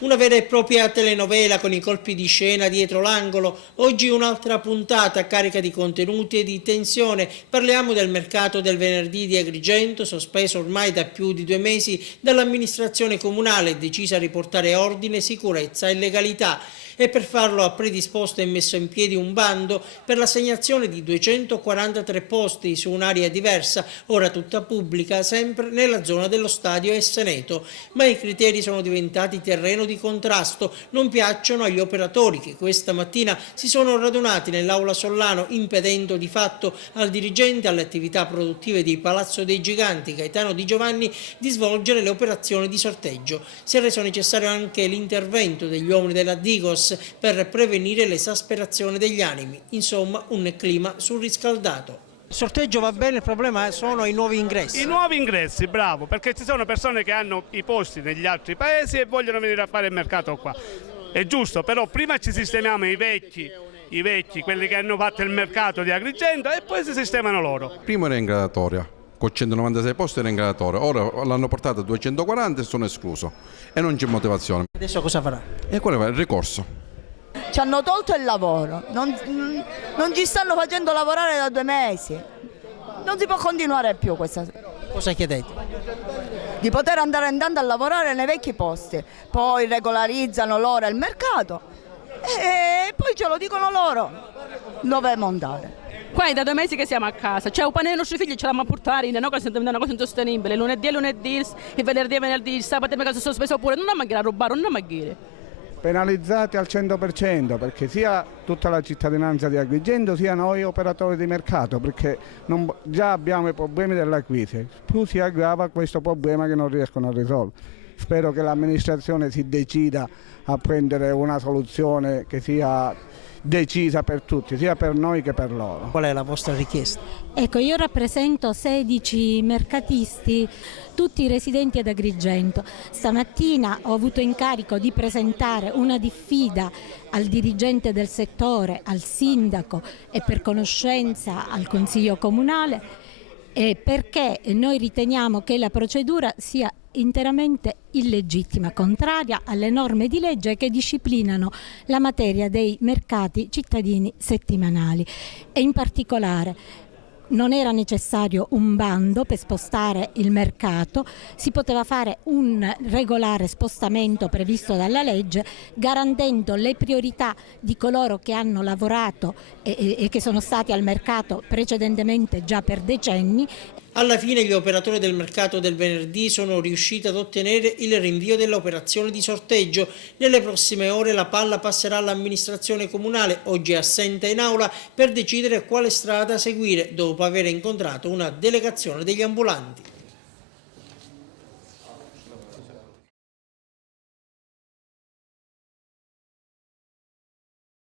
Una vera e propria telenovela con i colpi di scena dietro l'angolo. Oggi un'altra puntata carica di contenuti e di tensione. Parliamo del mercato del venerdì di Agrigento, sospeso ormai da più di 2 mesi dall'amministrazione comunale, decisa a riportare ordine, sicurezza e legalità. E per farlo ha predisposto e messo in piedi un bando per l'assegnazione di 243 posti su un'area diversa, ora tutta pubblica, sempre nella zona dello stadio e Seneto. Ma i criteri sono diventati terreno di contrasto, non piacciono agli operatori che questa mattina si sono radunati nell'Aula Sollano, impedendo di fatto al dirigente alle attività produttive di Palazzo dei Giganti, Gaetano Di Giovanni, di svolgere le operazioni di sorteggio. Si è reso necessario anche l'intervento degli uomini della Digos per prevenire l'esasperazione degli animi. Insomma, un clima surriscaldato. Il sorteggio va bene, il problema sono i nuovi ingressi. I nuovi ingressi, bravo, perché ci sono persone che hanno i posti negli altri paesi e vogliono venire a fare il mercato qua. È giusto, però prima ci sistemiamo i vecchi, quelli che hanno fatto il mercato di Agrigento, e poi si sistemano loro. Prima era in graduatoria, con 196 posti era in graduatoria, ora l'hanno portato a 240 e sono escluso e non c'è motivazione. Adesso cosa farà? E quello è il ricorso. Ci hanno tolto il lavoro, non ci stanno facendo lavorare da 2 mesi, non si può continuare più questa. Cosa chiedete? Di poter andare andando a lavorare nei vecchi posti, poi regolarizzano loro il mercato e poi ce lo dicono loro dove andare. Qua è da 2 mesi che siamo a casa, cioè un pane dei nostri figli ce l'abbiamo a portare, è una cosa insostenibile, lunedì è lunedì, il venerdì è venerdì, il sabato è mercato sospeso pure, non a rubare, non a maghire. Penalizzati al 100% perché sia tutta la cittadinanza di Agrigento sia noi operatori di mercato, perché già abbiamo i problemi della crisi, più si aggrava questo problema che non riescono a risolvere. Spero che l'amministrazione si decida a prendere una soluzione che sia decisa per tutti, sia per noi che per loro. Qual è la vostra richiesta? Ecco, io rappresento 16 mercatisti, tutti residenti ad Agrigento. Stamattina ho avuto incarico di presentare una diffida al dirigente del settore, al sindaco e per conoscenza al Consiglio Comunale, perché noi riteniamo che la procedura sia interamente illegittima, contraria alle norme di legge che disciplinano la materia dei mercati cittadini settimanali e in particolare non era necessario un bando per spostare il mercato, si poteva fare un regolare spostamento previsto dalla legge garantendo le priorità di coloro che hanno lavorato e che sono stati al mercato precedentemente già per decenni. Alla fine gli operatori del mercato del venerdì sono riusciti ad ottenere il rinvio dell'operazione di sorteggio. Nelle prossime ore la palla passerà all'amministrazione comunale, oggi assente in aula, per decidere quale strada seguire dopo aver incontrato una delegazione degli ambulanti.